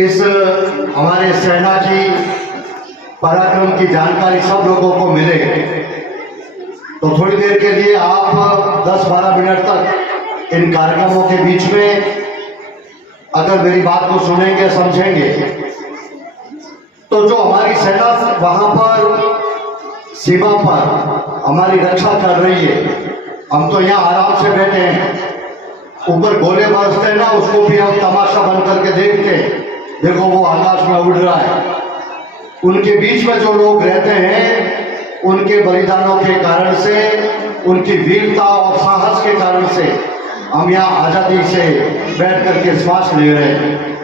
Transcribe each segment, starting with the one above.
इस हमारे सेना की पराक्रम की जानकारी सब लोगों को मिले, तो थोड़ी देर के लिए आप 10-12 मिनट तक इन कार्यक्रमों के बीच में अगर मेरी बात को सुनेंगे, समझेंगे, तो जो हमारी सेना वहां पर सीमा पर हमारी रक्षा कर रही है, हम तो यहाँ आराम से बैठे हैं, ऊपर गोले बरसते हैं ना, उसको भी हम तमाशा बन करके देखते हैं, देखो वो आकाश में उड़ रहा है। उनके बीच में जो लोग रहते हैं, उनके बलिदानों के कारण से, उनकी वीरता और साहस के कारण से हम यहाँ आजादी से बैठ करके श्वास ले रहे हैं।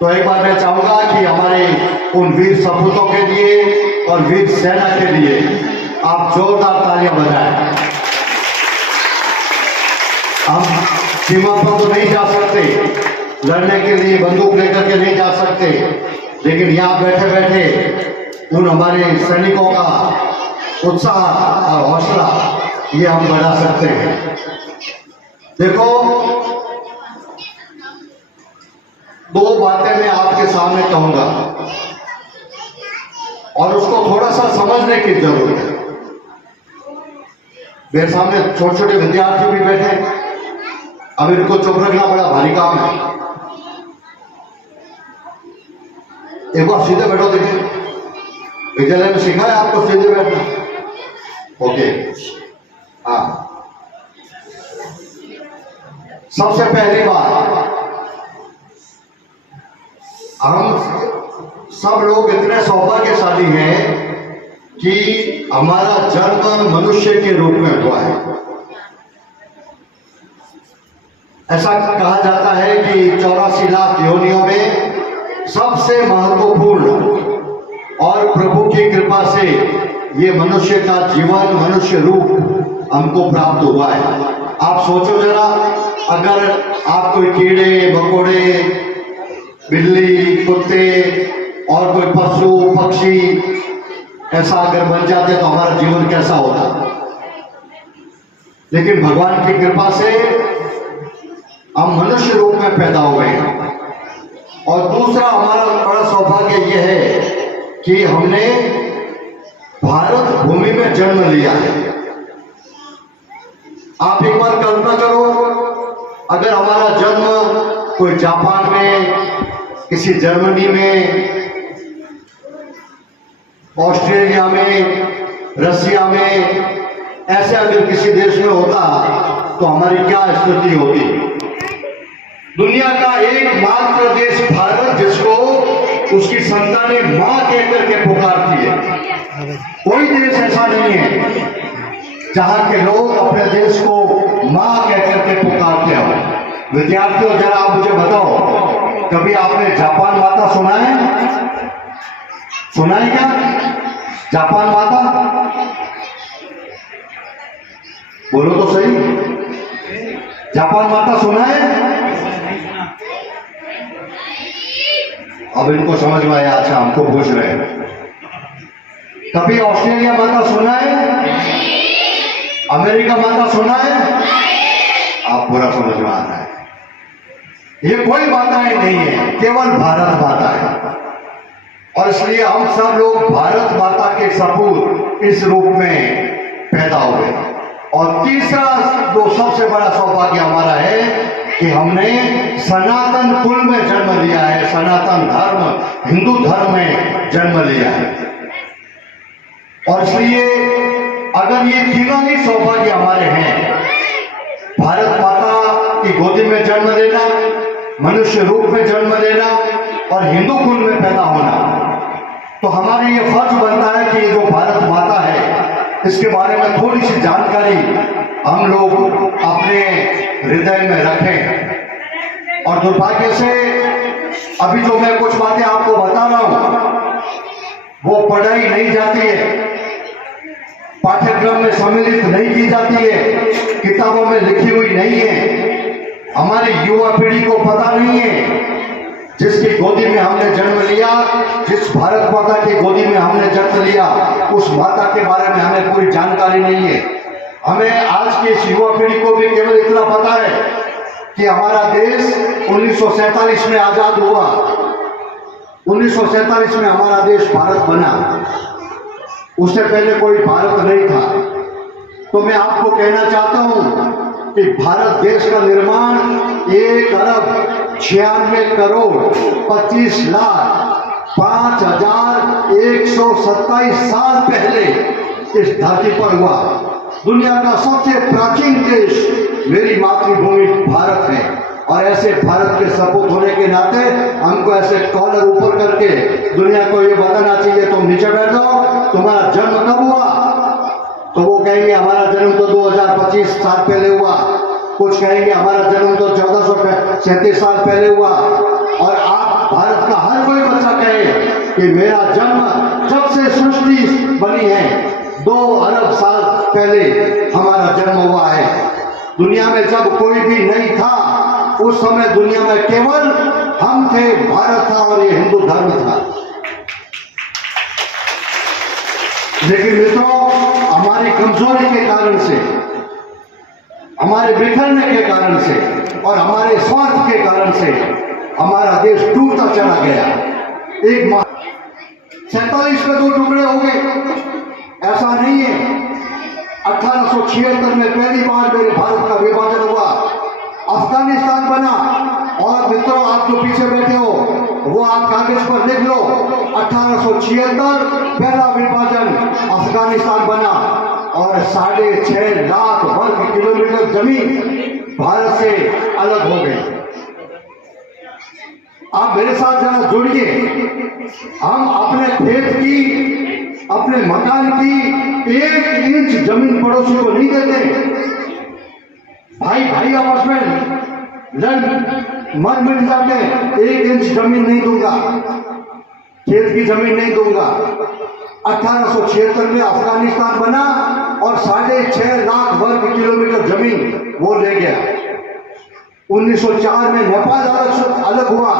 तो एक बार मैं चाहूंगा कि हमारे उन वीर सपूतों के लिए और वीर सेना के लिए आप जोरदार तालियां बजाएं। हम सीमा पर तो नहीं जा सकते, लड़ने के लिए बंदूक लेकर के नहीं जा सकते, लेकिन यहाँ बैठे बैठे उन हमारे सैनिकों का उत्साह और हौसला ये हम बढ़ा सकते हैं। देखो, दो बातें मैं आपके सामने कहूंगा और उसको थोड़ा सा समझने की जरूरत है। मेरे सामने छोटे छोटे विद्यार्थी भी बैठे, अब इनको चुप रखना बड़ा भारी काम है। एक बार सीधे बैठो, देखिए विद्यालय में सिखा है आपको सीधे बैठना? ओके, हाँ। सबसे पहली बात, हम सब लोग इतने सौभाग्यशाली हैं कि हमारा जन्म मनुष्य के रूप में हुआ है। ऐसा कहा जाता है कि 84 लाख योनियों में सबसे महत्वपूर्ण और प्रभु की कृपा से ये मनुष्य का जीवन, मनुष्य रूप हमको प्राप्त हुआ है। आप सोचो जरा, अगर आप कोई कीड़े मकोड़े, बिल्ली, कुत्ते और कोई पशु पक्षी ऐसा अगर बन जाते तो हमारा जीवन कैसा होता। लेकिन भगवान की कृपा से हम मनुष्य रूप में पैदा हुए हैं। और दूसरा हमारा बड़ा सौभाग्य यह है कि हमने भारत भूमि में जन्म लिया है। आप एक बार कल्पना करो, अगर हमारा जन्म कोई जापान में, किसी जर्मनी में, ऑस्ट्रेलिया में, रसिया में, ऐसे अगर किसी देश में होता तो हमारी क्या स्थिति होती। दुनिया का एकमात्र देश भारत, जिसको उसकी संतानें मां कहकर के पुकारती है। कोई देश ऐसा नहीं है जहां के लोग अपने देश को मां कहकर के पुकारते हो। विद्यार्थियों, जरा आप मुझे बताओ, कभी आपने जापान माता सुना है? सुना है क्या जापान माता? बोलो तो सही, जापान माता सुना है? अब इनको समझ में आया, अच्छा हमको पूछ रहे हैं। कभी ऑस्ट्रेलिया माता सुना है? अमेरिका माता सुना है? आप पूरा समझ में आ रहा है। ये कोई माताएं नहीं है, केवल भारत माता है। और इसलिए हम सब लोग भारत माता के सपूत इस रूप में पैदा हुए। और तीसरा जो सबसे बड़ा सौभाग्य हमारा है कि हमने सनातन कुल में जन्म लिया है, सनातन धर्म, हिंदू धर्म में जन्म लिया है। और इसलिए अगर ये तीनों ही सौभाग्य हमारे हैं, भारत माता की गोदी में जन्म लेना, मनुष्य रूप में जन्म लेना और हिंदू कुल में पैदा होना, तो हमारे ये फर्ज बनता है कि ये जो भारत माता है, इसके बारे में थोड़ी सी जानकारी हम लोग अपने हृदय में रखें। और दुर्भाग्य से अभी जो मैं कुछ बातें आपको बता रहा हूं, वो पढ़ाई नहीं जाती है, पाठ्यक्रम में सम्मिलित नहीं की जाती है, किताबों में लिखी हुई नहीं है। हमारी युवा पीढ़ी को पता नहीं है जिसकी गोदी में हमने जन्म लिया, जिस भारत माता की गोदी में हमने जन्म लिया, उस माता के बारे में हमें पूरी जानकारी नहीं है। हमें आज की इस युवा पीढ़ी को भी केवल इतना पता है कि हमारा देश 1947 में आजाद हुआ 1947 में हमारा देश भारत बना, उससे पहले कोई भारत नहीं था। तो मैं आपको कहना चाहता हूं कि भारत देश का निर्माण 1,96,25,05,127 साल पहले इस धरती पर हुआ। दुनिया का सबसे प्राचीन देश मेरी मातृभूमि भारत है, और ऐसे भारत के सपूत होने के नाते हमको ऐसे कॉलर ऊपर करके दुनिया को ये बताना चाहिए, तुम नीचे बैठ जाओ, तुम्हारा जन्म कब हुआ? तो वो कहेंगे हमारा जन्म तो 2025 साल पहले हुआ, कुछ कहेंगे हमारा जन्म तो 1437 साल पहले हुआ। और आप भारत का हर कोई बच्चा कहे कि मेरा जन्म जब से सृष्टि बनी है 2 अरब साल पहले हमारा जन्म हुआ है। दुनिया में जब कोई भी नहीं था, उस समय दुनिया में केवल हम थे, भारत था और ये हिंदू धर्म था। लेकिन मित्रों, हमारी कमजोरी के कारण से, हमारे बिखरने के कारण से और हमारे स्वार्थ के कारण से हमारा देश टूटता चला गया। 47 में 2 टुकड़े हो गए, ऐसा नहीं है। 1876 में पहली बार मेरे भारत का विभाजन हुआ, अफगानिस्तान बना। और मित्रों, आप जो पीछे बैठे हो वो आप कागज पर लिख लो, 1876 पहला विभाजन, अफगानिस्तान बना और 6.5 लाख वर्ग किलोमीटर जमीन भारत से अलग हो गई। आप मेरे साथ जरा जुड़िए। हम अपने खेत की, अपने मकान की 1 इंच जमीन पड़ोसी को नहीं देते। भाई भाई आपस में मन मिल जाते, 1 इंच जमीन नहीं दूंगा, खेत की जमीन नहीं दूंगा। 1876 में अफगानिस्तान बना और 6.5 लाख वर्ग किलोमीटर जमीन वो ले गया। 1904 में नेपाल अलग हुआ,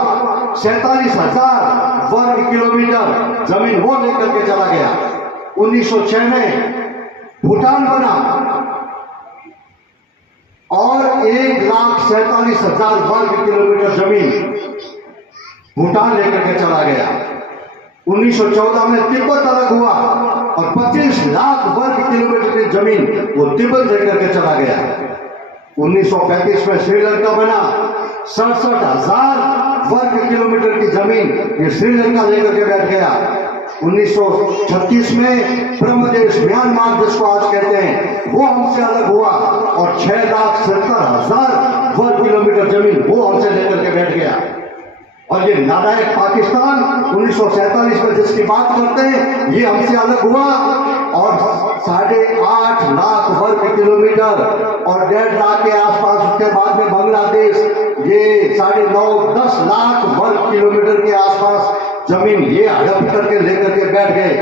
47,000 वर्ग किलोमीटर जमीन वो लेकर के चला गया। 1906 में भूटान बना और 1,47,000 वर्ग किलोमीटर जमीन भूटान लेकर के चला गया। 1914 में तिब्बत अलग हुआ और 25 लाख वर्ग किलोमीटर की जमीन वो तिब्बत लेकर के चला गया। 1935 में श्रीलंका बना, 67,000 वर्ग किलोमीटर की जमीन ये श्रीलंका लेकर के बैठ गया। 1936 में ब्रह्मदेश म्यांमार जिसको आज कहते हैं वो हमसे अलग हुआ और 6,70,000 वर्ग किलोमीटर जमीन वो हमसे लेकर के बैठ गया। और ये नालायक पाकिस्तान 1947 में जिसकी बात करते हैं ये हमसे अलग हुआ और 8.5 लाख वर्ग किलोमीटर और 1.5 लाख के आसपास, उसके बाद में बांग्लादेश ये 9.5-10 लाख वर्ग किलोमीटर के आसपास जमीन ये हड़प करके लेकर के बैठ गए।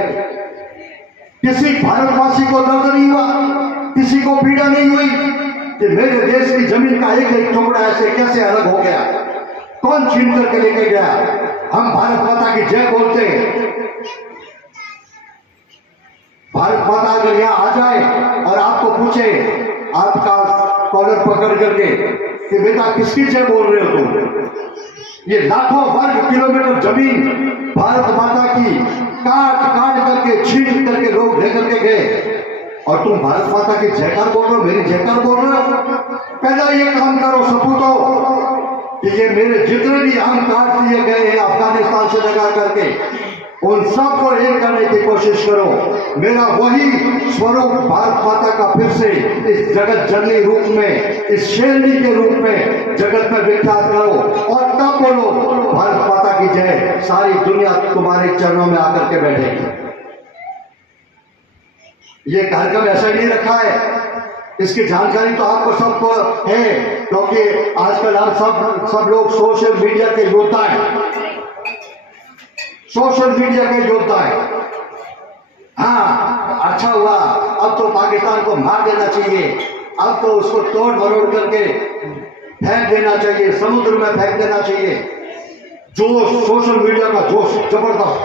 किसी भारतवासी को दर्द नहीं हुआ, किसी को पीड़ा नहीं हुई कि मेरे देश की जमीन का एक एक टुकड़ा ऐसे कैसे अलग हो गया, कौन छीन करके लेके गया। हम भारत माता की जय बोलते हैं। भारत माता अगर यहाँ आ जाए और आपको पूछे, आपका कॉलर पकड़ करके कि बेटा किसकी जय बोल रहे हो तुम, ये लाखों वर्ग किलोमीटर जमीन भारत माता की काट काट करके छीन करके लोग लेकर के गए और तुम भारत माता की जयकार बोल रहे हो, मेरी जयकार बोल रहे हो। पहला ये काम करो सपूतों कि ये मेरे जितने भी अंग काट दिए गए हैं अफगानिस्तान से लगा करके, उन सबको एक करने की कोशिश करो। मेरा वही स्वरूप भारत माता का फिर से इस जगत जननी रूप में, इस शेरनी के रूप में जगत में विख्यात करो और तब बोलो भारत माता की जय। सारी दुनिया तुम्हारे चरणों में आकर के बैठेगी। ये कार्यक्रम ऐसा ही नहीं रखा है, इसकी जानकारी तो आपको सबको है क्योंकि आजकल हम सब लोग सोशल मीडिया के योद्धा हैं, सोशल मीडिया के योद्धा है। हाँ, अच्छा हुआ, अब तो पाकिस्तान को मार देना चाहिए, अब तो उसको तोड़ मरोड़ करके फेंक देना चाहिए, समुद्र में फेंक देना चाहिए। जोश, सोशल मीडिया का जोश जबरदस्त।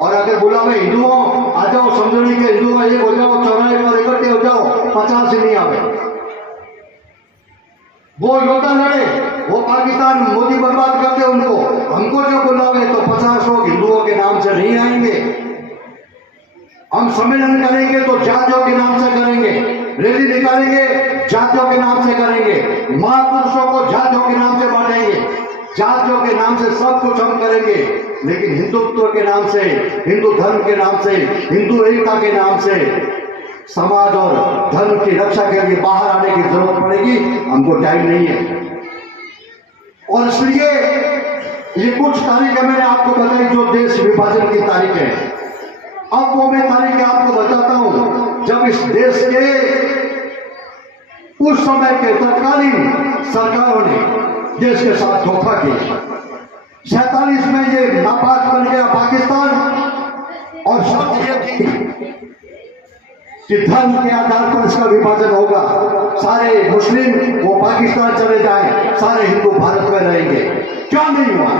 और अगर बोला मैं हिंदुओं आ जाओ, समझने के हिंदू का एक हो जाओ, चौराहे पर इकट्ठे हो जाओ, 50 ही नहीं आवे। वो योद्धा लड़े, वो पाकिस्तान मोदी बर्बाद करते उनको, हमको जो बुलावे तो 50 सम्मेलन करेंगे तो जातियों के नाम से करेंगे, रैली निकालेंगे जातियों के नाम से करेंगे, महापुरुषों को जातियों के नाम से बांटेंगे, जातियों के नाम से सब कुछ हम करेंगे। लेकिन हिंदुत्व के नाम से, हिंदू धर्म के नाम से, हिंदू एकता के नाम से समाज और धर्म की रक्षा के लिए बाहर आने की जरूरत पड़ेगी। हमको टाइम नहीं है। और इसलिए ये कुछ तारीखें मैंने आपको बताई जो देश विभाजन की तारीख है। अब वो मैं तारीखें आपको बताता हूं जब इस देश के उस समय के तत्कालीन सरकारों ने देश के साथ धोखा किया। 47 में ये नापाक बन गया पाकिस्तान, और शर्त यह थी कि धर्म के आधार पर इसका विभाजन होगा। सारे मुस्लिम वो पाकिस्तान चले जाएं, सारे हिंदू भारत में रहेंगे। क्यों नहीं हुआ?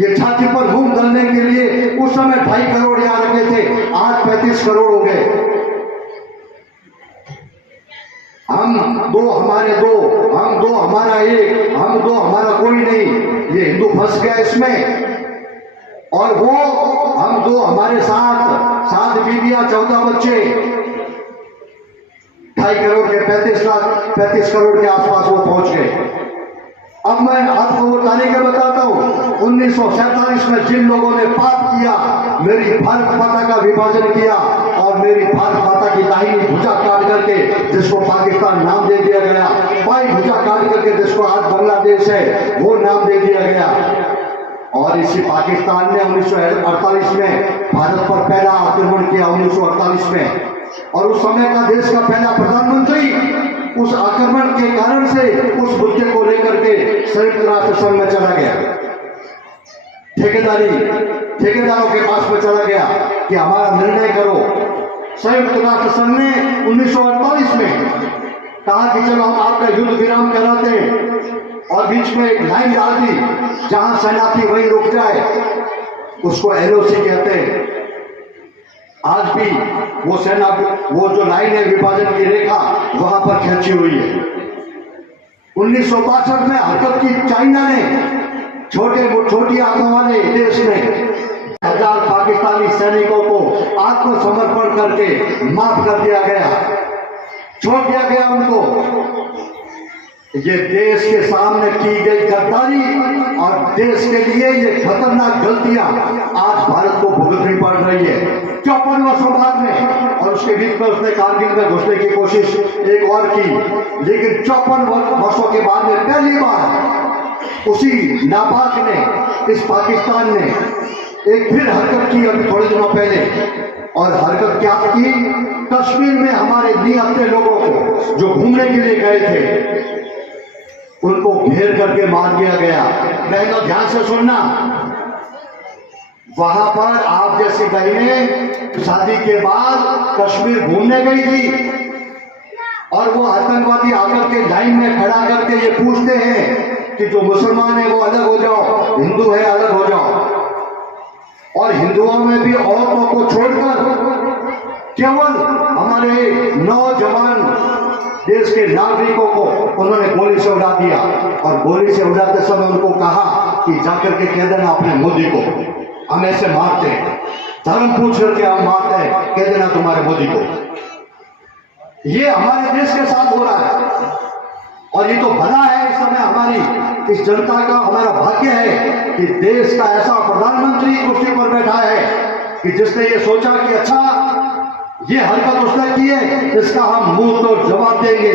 ये छाती पर घूम डालने के लिए उस समय 2.5 करोड़ यहाँ रखे थे, आज 35 करोड़ हो गए। हम दो हमारे दो, हम दो हमारा एक, हम दो हमारा कोई नहीं। ये हिंदू फंस गया इसमें। और वो हम दो हमारे साथ 7 बीवियां 14 बच्चे, 2.5 करोड़ के 35 करोड़ के आसपास वो पहुंच गए। अब मैं आपको वो तारीखें बताता हूं। 1947 में जिन लोगों ने पाप किया, मेरी भारत माता का विभाजन किया और मेरी भारत माता की दाहिनी भुजा काट करके जिसको पाकिस्तान नाम दे दिया गया, बाईं भुजा काट करके जिसको आज बांग्लादेश है वो नाम दे दिया गया। और इसी पाकिस्तान ने 1948 में भारत पर पहला आक्रमण किया, 1948 में। और उस समय का देश का पहला प्रधानमंत्री उस आक्रमण के कारण से उस मुद्दे को लेकर के संयुक्त राष्ट्र संघ में चला गया, ठेकेदारों के पास में चला गया कि हमारा निर्णय करो। संयुक्त राष्ट्र संघ ने 1948 में कहा कि चलो हम आपका युद्ध विराम कराते हैं, और बीच में एक लाइन डाल दी जहां सेना थी वहीं रुक जाए, उसको LOC कहते हैं। आज भी वो सेना, वो जो लाइन है विभाजन की रेखा, वहां पर खींची हुई है। 1962 में हरकत की चाइना ने, छोटी आंखों वाले देश ने 1000 पाकिस्तानी सैनिकों को आत्मसमर्पण करके माफ कर दिया गया, छोड़ दिया गया उनको। ये देश के सामने की गई गद्दारी और देश के लिए ये खतरनाक गलतियां आज भारत को भुगतनी पड़ रही है। 54 वर्षों बाद में, और उसके बीच में उसने कारगिल में घुसने की कोशिश एक और की, लेकिन 54 वर्षों के बाद में पहली बार उसी नापाक ने, इस पाकिस्तान ने एक फिर हरकत की अभी थोड़े दिनों पहले। और हरकत क्या की? कश्मीर में हमारे निहत्थे लोगों को जो घूमने के लिए गए थे उनको घेर करके मार दिया गया। बहनों ध्यान से सुनना, वहां पर आप जैसी बहनें शादी के बाद कश्मीर घूमने गई थी, और वो आतंकवादी आकर के लाइन में खड़ा करके ये पूछते हैं कि जो मुसलमान है वो अलग हो जाओ, हिंदू है अलग हो जाओ। और हिंदुओं में भी औरतों को छोड़कर केवल हमारे नौजवान देश के नागरिकों को उन्होंने गोली से उड़ा दिया। और गोली से उड़ाते समय उनको कहा कि जाकर के कह देना अपने मोदी को, हम ऐसे मारते हैं, धर्म पूछ करके हम मारते हैं, कह देना तुम्हारे मोदी को। ये हमारे देश के साथ हो रहा है। और ये तो भला है इस समय हमारी इस जनता का, हमारा भाग्य है कि देश का ऐसा प्रधानमंत्री कुर्सी पर बैठा है कि जिसने ये सोचा कि अच्छा ये हरकत उसने की है, इसका हम मुंह तोड़ जवाब देंगे।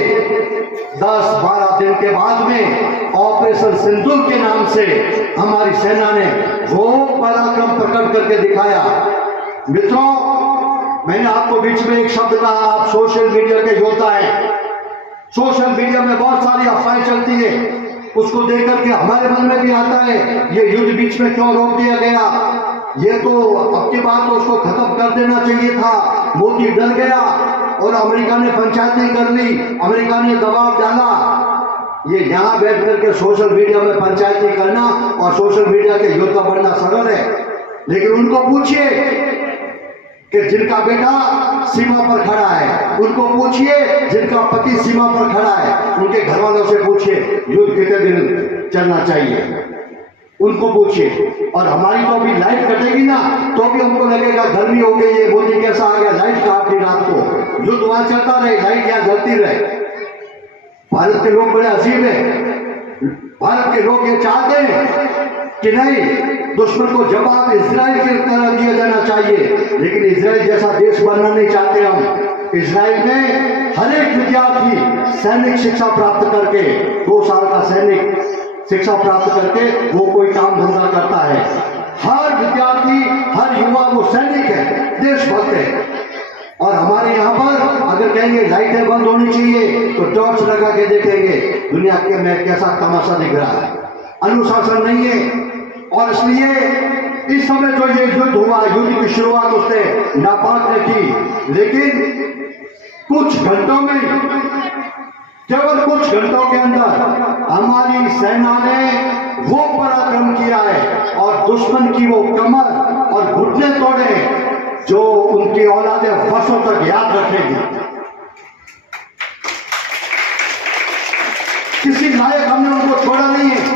10-12 दिन के बाद में ऑपरेशन सिंदूर के नाम से हमारी सेना ने वो पराक्रम प्रकट करके दिखाया। मित्रों, मैंने आपको बीच में एक शब्द कहा, आप सोशल मीडिया के योद्धा हैं। सोशल मीडिया में बहुत सारी अफवाहें चलती है, उसको देख करके हमारे मन में भी आता है ये युद्ध बीच में क्यों रोक दिया गया, ये तो अब की बात तो उसको खत्म कर देना चाहिए था। मोदी डर गया और अमेरिका ने पंचायती कर ली, अमेरिका ने दबाव डाला। ये यहां बैठ करके सोशल मीडिया में पंचायती करना और सोशल मीडिया के योद्धा बनना सरल है, लेकिन उनको पूछिए कि जिनका बेटा सीमा पर खड़ा है, उनको पूछिए जिनका पति सीमा पर खड़ा है, उनके घर वालों से पूछिए युद्ध कितने दिन चलना चाहिए। उनको पूछिए। और हमारी तो अभी लाइट कटेगी ना तो भी हमको लगेगा गर्मी हो गई है, मोदी कैसा आ गया, लाइट काट दी रात को, युद्ध वहां चलता रहे, लाइट यहाँ जलती रहे। भारत के लोग बड़े अजीब है। भारत के लोग ये चाहते हैं कि नहीं, दुश्मन को जवाब इजराइल की तरह दिया जाना चाहिए, लेकिन इजराइल जैसा देश बनना नहीं चाहते हम। इजराइल में हर एक विद्यार्थी सैनिक शिक्षा प्राप्त करके, 2 साल का सैनिक शिक्षा प्राप्त करके वो कोई काम धंधा करता है। हर विद्यार्थी, हर युवा वो सैनिक है, देशभक्त है। और हमारे यहाँ पर अगर कहेंगे लाइटें बंद होनी चाहिए तो टॉर्च लगा के देखेंगे दुनिया के में कैसा तमाशा दिख रहा है। अनुशासन नहीं है। और इसलिए इस समय जो ये युद्ध हुआ, युद्ध की शुरुआत उसने नापाक ने की, लेकिन कुछ घंटों में, केवल कुछ घंटों के अंदर हमारी सेना ने वो पराक्रम किया है और दुश्मन की वो कमर और घुटने तोड़े जो उनकी औलादें वर्षों तक याद रखेगी। किसी लायक हमने उनको छोड़ा नहीं है।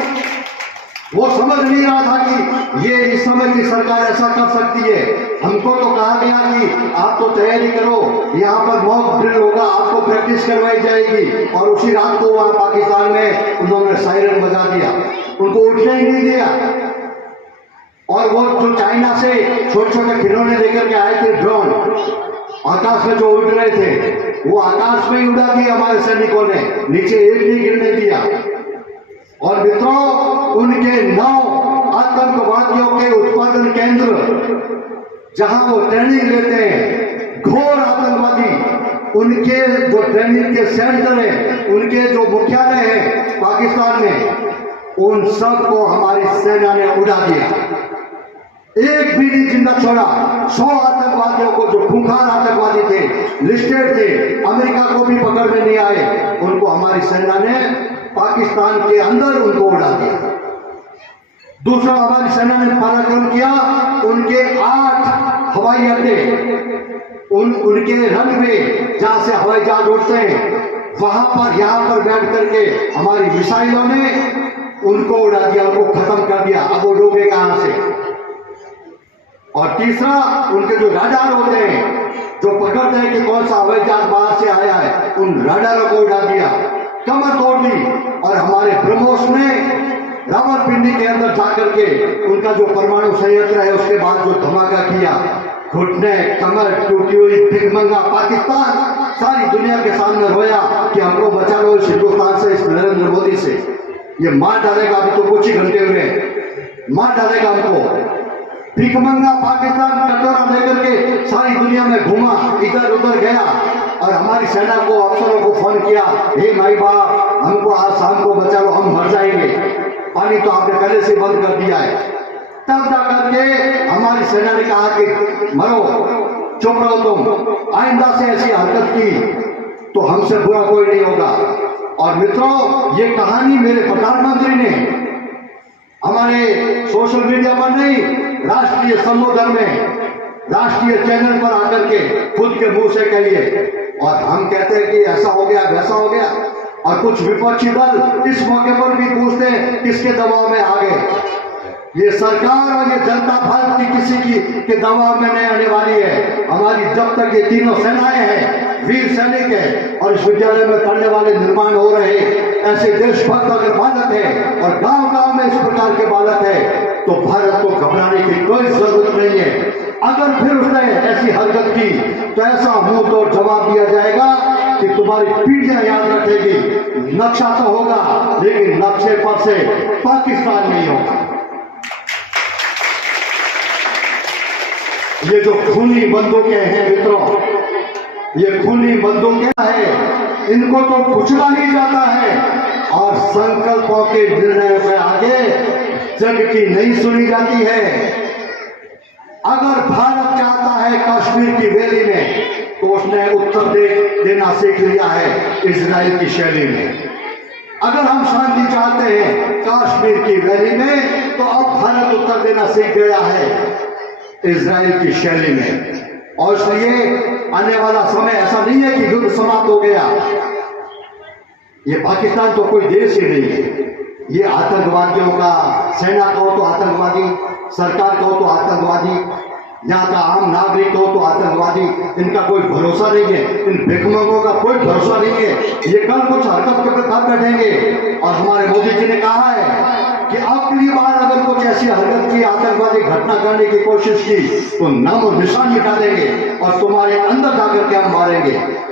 वो समझ नहीं रहा था कि ये इस समय की सरकार ऐसा कर सकती है। हमको तो कहा गया कि आप तो तैयारी करो, यहाँ पर मॉक ड्रिल होगा, आपको प्रैक्टिस करवाई जाएगी। और उसी रात को वहां पाकिस्तान में उन्होंने सायरन बजा दिया, उनको उठने ही नहीं दिया। और वो जो चाइना से छोटे छोटे खिलौने लेकर के आए थे, ड्रोन आकाश में जो उड़ रहे थे, वो आकाश में ही उड़ा दिया हमारे सैनिकों ने, नीचे एक नहीं गिरने दिया। और मित्रों, उनके 9 आतंकवादियों के उत्पादन केंद्र जहां वो ट्रेनिंग लेते हैं, घोर आतंकवादी, उनके जो ट्रेनिंग के सेंटर है, उनके जो मुख्यालय है पाकिस्तान में, उन सब को हमारी सेना ने उड़ा दिया। एक भी नहीं जिंदा छोड़ा। 100 आतंकवादियों को, जो खूंखार आतंकवादी थे, लिस्टेड थे, अमेरिका को भी पकड़ में नहीं आए, उनको हमारी सेना ने पाकिस्तान के अंदर उनको उड़ा दिया। दूसरा, हमारी सेना ने पराक्रम किया, उनके 8 हवाई अड्डे, उनके रनवे जहां से हवाई जहाज उड़ते हैं, वहां पर यहां पर बैठ करके हमारी मिसाइलों ने उनको उड़ा दिया, उनको खत्म कर दिया। अब वो डूबे कहां से। और तीसरा, उनके जो रडार होते हैं, जो पकड़ते हैं कि कौन सा हवाई जहाज बाहर से आया है, उन रडारों को उड़ा दिया, कमर तोड़ दी। और हमारे ब्रह्मोस ने रावलपिंडी के अंदर जाकर के उनका जो परमाणु संयंत्र है उसके बाद जो धमाका किया, घुटने, कमर टूटी हुई, भिखमंगा पाकिस्तान सारी दुनिया के सामने रोया कि हमको बचा लो इस हिंदुस्तान से, इस नरेंद्र मोदी से। ये मार डालेगा, अभी तो कुछ ही घंटे हुए, मार डालेगा हमको। भिखमंगा पाकिस्तान कटोरा लेकर के सारी दुनिया में घूमा, इधर उधर गया और हमारी सेना को, अफसरों को फोन किया, हे माई बाप, हमको आज शाम को बचा लो, हम मर जाएंगे, पानी तो आपने पहले से बंद कर दिया है। तब जाकर के हमारी सेना ने कहा कि मरो, चुप रहो तुम, आइंदा से ऐसी हरकत की तो हमसे बुरा कोई नहीं होगा। और मित्रों, ये कहानी मेरे प्रधानमंत्री ने हमारे सोशल मीडिया पर नहीं, राष्ट्रीय संबोधन में, राष्ट्रीय चैनल पर आकर के खुद के मुंह से कहिए। और हम कहते हैं कि ऐसा हो गया, वैसा हो गया। और कुछ विपक्षी दल इस मौके पर भी पूछते हैं किसके दबाव में आ गए। ये सरकार और ये जनता भारत की किसी की के दबाव में नहीं आने वाली है। हमारी जब तक ये तीनों सेनाएं हैं, वीर सैनिक है, और इस विद्यालय में पढ़ने वाले निर्माण हो रहे, ऐसे देशभक्त अगर बालक है और गांव गांव में इस प्रकार के बालक है, तो भारत को घबराने की कोई जरूरत नहीं है। अगर फिर उसने ऐसी हरकत की तो ऐसा मुंह तोड़ जवाब दिया जाएगा कि तुम्हारी पीढ़ियां याद रखेगी। नक्शा तो होगा, लेकिन नक्शे पर से पाकिस्तान नहीं होगा। ये जो खूनी बंदूकें हैं मित्रों, ये खूनी बंदूकें हैं, इनको तो कुचला ही जाता है और संकल्पों के निर्णय से आगे जग की नहीं सुनी जाती है। अगर भारत चाहता है कश्मीर की वैली में, तो उसने उत्तर देना सीख लिया है इजराइल की शैली में। अगर हम शांति चाहते हैं कश्मीर की वैली में, तो अब भारत उत्तर देना सीख गया है इजराइल की शैली में। और इसलिए आने वाला समय ऐसा नहीं है कि युद्ध समाप्त हो गया। ये पाकिस्तान तो कोई देश ही नहीं है, ये आतंकवादियों का, सेना कहो तो आतंकवादी, सरकार कहो तो आतंकवादी, यहाँ का आम नागरिक हो तो आतंकवादी, इनका कोई भरोसा नहीं है, इन भिखमंगों का कोई भरोसा नहीं है। ये कल कुछ हरकत कर बैठेंगे। और हमारे मोदी जी ने कहा है कि अगली बार अगर कुछ ऐसी हरकत की, आतंकवादी घटना करने की कोशिश की, तो नाम और निशान मिटा देंगे और तुम्हारे अंदर जाकर के हम मारेंगे।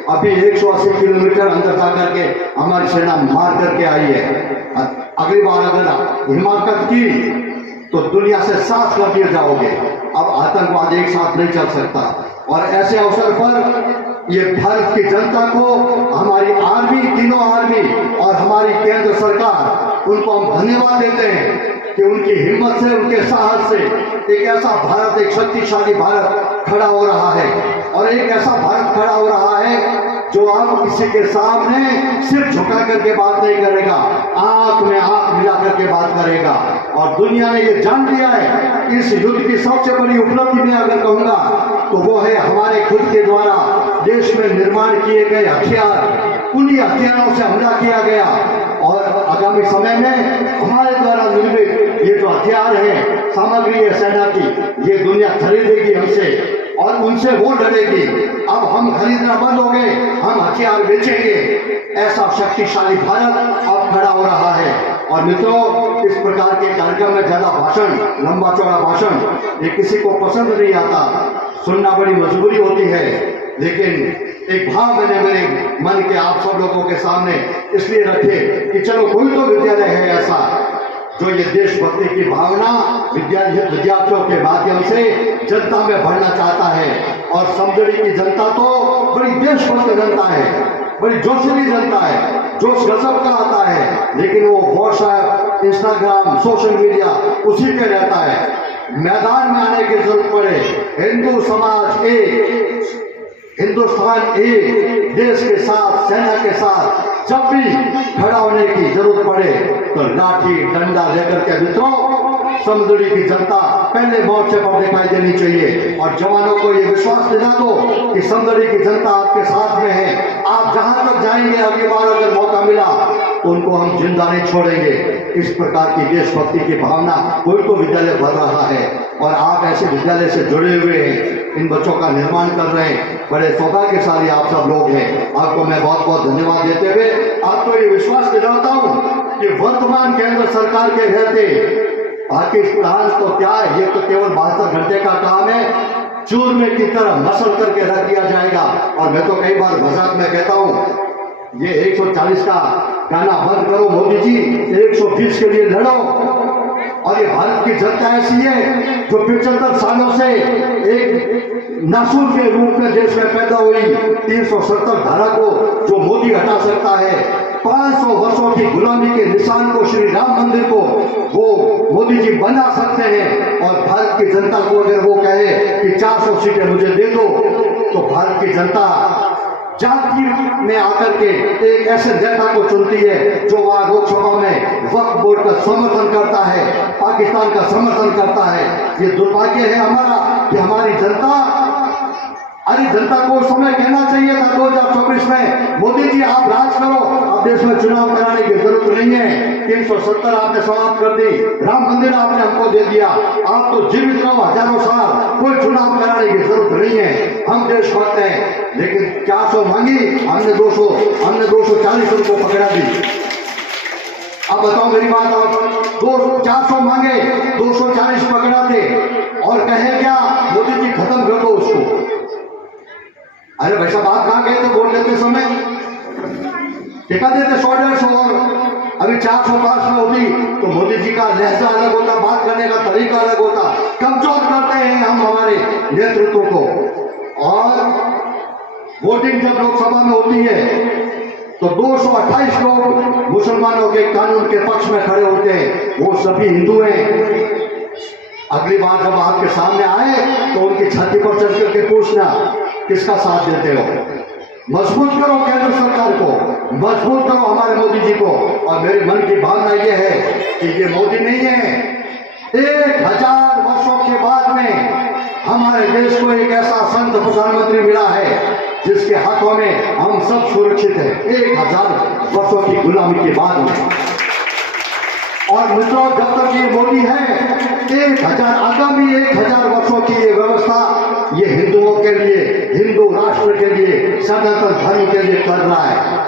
अभी 180 किलोमीटर अंदर जाकर के हमारी सेना मार करके आई है। अगली बार अगर हिमाकत की तो दुनिया से साफ कर दिए जाओगे। अब आतंकवाद एक साथ नहीं चल सकता। और ऐसे अवसर पर ये भारत की जनता को, हमारी आर्मी, तीनों आर्मी और हमारी केंद्र सरकार, उनको हम धन्यवाद देते हैं कि उनकी हिम्मत से, उनके साहस से एक ऐसा भारत, एक शक्तिशाली भारत खड़ा हो रहा है। और एक ऐसा भारत खड़ा हो रहा है जो अब किसी के सामने सिर झुका करके बात नहीं करेगा, आंख में आंख मिला करके बात करेगा। और दुनिया ने ये जान लिया है। इस युद्ध की सबसे बड़ी उपलब्धि में अगर कहूंगा तो वो है हमारे खुद के द्वारा देश में निर्माण किए गए हथियार। उन्हीं हथियारों से हमला किया गया और आगामी समय में हमारे द्वारा निर्मित ये जो हथियार है, सामग्री है सेना की, ये दुनिया खरीदेगी हमसे और उनसे वो लड़ेगी। अब हम खरीदना बंद हो गए, हम हथियार बेचेंगे। ऐसा शक्तिशाली भारत अब खड़ा हो रहा है। और मित्रों, इस प्रकार के कार्यक्रम में ज्यादा भाषण, लंबा चौड़ा भाषण, ये किसी को पसंद नहीं आता, सुनना बड़ी मजबूरी होती है। लेकिन एक भाव मैंने मेरे मन के आप सब लोगों के सामने इसलिए रखे कि चलो कोई तो विद्यालय है ऐसा जो ये देशभक्ति की भावना विद्यार्थियों के माध्यम से जनता में भरना चाहता है। और समदड़ी की जनता तो बड़ी देशभक्त जनता है, बड़ी जोशीली जनता है, जोश गजब का आता है। लेकिन वो व्हाट्सएप, इंस्टाग्राम, सोशल मीडिया उसी पे रहता है। मैदान में आने की जरूरत पड़े, हिंदू समाज एक, हिंदुस्तान एक, देश के साथ, सेना के साथ जब भी खड़ा होने की जरूरत पड़े तो लाठी डंडा लेकर के मित्रों, समदड़ी की जनता पहले मोर्चे पर दिखाई देनी चाहिए। और जवानों को ये विश्वास दिला दो कि समदड़ी की जनता आपके साथ में है। आप जहां तक जाएंगे, अगली बार अगर मौका मिला तो उनको हम जिंदा नहीं छोड़ेंगे। इस प्रकार की देशभक्ति की भावना कोई तो विद्यालय भर रहा है और आप ऐसे विद्यालय से जुड़े हुए हैं, इन बच्चों का निर्माण कर रहे हैं। बड़े सौभाग्यशाली आप सब लोग हैं। आपको मैं बहुत बहुत धन्यवाद देते हुए आपको ये विश्वास दिलाता हूं कि वर्तमान केंद्र सरकार के रहते पाकिस्तान तो क्या है, ये तो केवल 72 घंटे का काम है। चूरमे की तरह मसल करके रख दिया जाएगा। और मैं तो कई बार मजाक में कहता हूं, ये 140 का गाना बंद करो मोदी जी, 120 के लिए लड़ो। और ये भारत की जनता ऐसी है जो 75 सालों से एक नासूर के रूप में देश में पैदा हुई। 370 धारा को जो मोदी हटा सकता है, 500 वर्षों की गुलामी के निशान को, श्री राम मंदिर को वो मोदी जी बना सकते हैं। और भारत की जनता को अगर वो कहे कि 400 सीटें मुझे दे दो, तो भारत की जनता जाति में आकर के एक ऐसे नेता को चुनती है जो वहां लोकसभा में वक्फ बोर्ड का समर्थन करता है, पाकिस्तान का समर्थन करता है। ये दुर्भाग्य है हमारा कि हमारी जनता, अरे जनता को उस समय कहना चाहिए था 2024 में, मोदी जी आप राज करो, अब देश में चुनाव कराने की जरूरत नहीं है। 370 आपने समाप्त कर दी, राम मंदिर आपने हमको दे दिया, आप तो जीवित रहो हजारों साल, कोई चुनाव कराने की जरूरत नहीं है। हम देशभक्त हैं। लेकिन 400 मांगी, हमने 240 उनको पकड़ा दी। अब बताओ मेरी बात, आप 400 मांगे, 240 पकड़ा थे और कहे क्या, मोदी जी खत्म कर दो उसको। अरे भाई साहब, आप कहां गए थे वोट लेते समय? टिका देते 100-150 और अभी 400 पास में होती तो मोदी जी का लहजा अलग होता, बात करने का तरीका अलग होता। कमजोर करते हैं हम हमारे नेतृत्व को। और वोटिंग जब लोकसभा में होती है तो 228 लोग मुसलमानों के कानून के पक्ष में खड़े होते हैं, वो सभी हिंदू हैं। अगली बार जब आपके सामने आए तो उनकी छाती पर चढ़ करके पूछना किसका साथ देते हो। मजबूत करो केंद्र सरकार को, मजबूत करो हमारे मोदी जी को। और मेरे मन की भावना यह है कि ये मोदी नहीं है, 1000 वर्षों के बाद में हमारे देश को एक ऐसा संत प्रधानमंत्री मिला है जिसके हाथों में हम सब सुरक्षित हैं 1000 वर्षों की गुलामी के बाद में। और मित्रों, जब तक ये मोदी है, आगामी 1000 वर्षों की ये व्यवस्था ये हिंदुओं के लिए, हिंदू राष्ट्र के लिए, सनातन धर्म के लिए कर रहा है।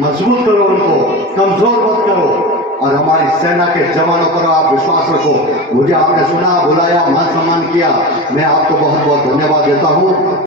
मजबूत करो उनको, कमजोर मत करो, और हमारी सेना के जवानों पर आप विश्वास रखो। मुझे आपने सुना, बुलाया, मान सम्मान किया, मैं आपको बहुत बहुत धन्यवाद देता हूं।